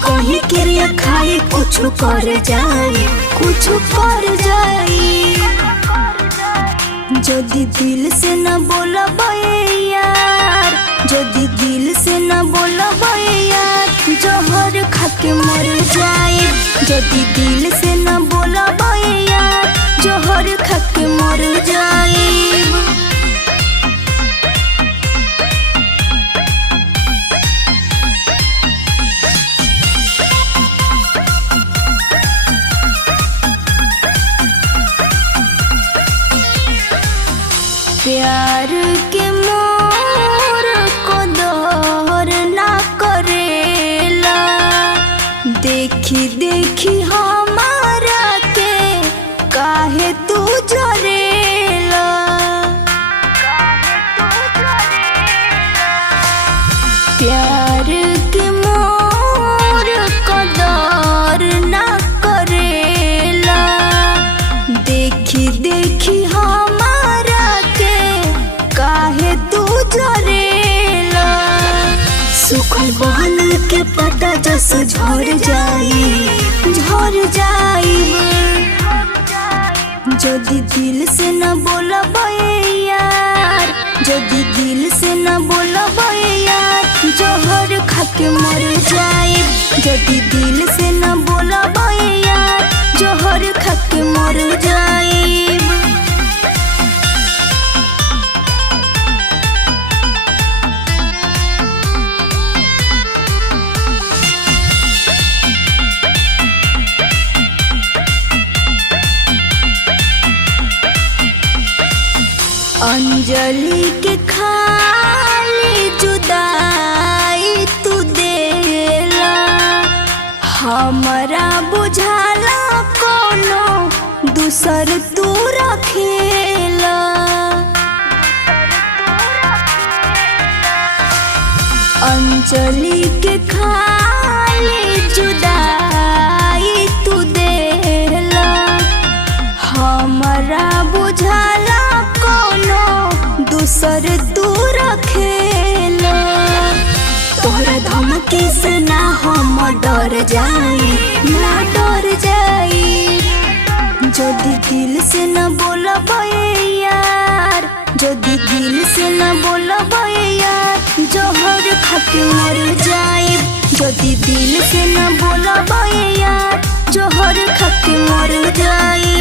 कहीं क्रिया खाई कुछ कर जाए, कुछ कर जाए। जदि दिल से न बोलबे यार, जदि दिल से न बोलबे यार, जहर खा के मर जाए। जदि दिल से न बोलबे यार, जहर खा के मर जाए। प्यार के मोर को दोहर ना करेला, देखी देखी हमारा के काहे तू जरेला। प्यार के मोर को दोहर ना करेला, देखी देखी काहे तू जरेला। सुखल बहन के पता जस झड़ जाई, झड़ जाई। जदि दिल से न बोलबे यार, जदि दिल से न बोलबे यार, जहर खा के मर जाए। जदि दिल से न बोलबे यार, जहर खा के मर जाए। अंजलि के खाली जुदाई तू देला, हमरा बुझाला कोनो दूसर तू रखेला। अंजलि के खाली जुदाई तू देला, हमरा बुझाला दूसर तू रखेला। तोहरा धमकी से ना हम डर जाए, ना डर जाए। जदि दिल से न बोलबे यार, जदि दिल से न बोलबे यार, जहर खा के मर जाए। जदि दिल से न बोलबे यार, जहर खा के मर जाए।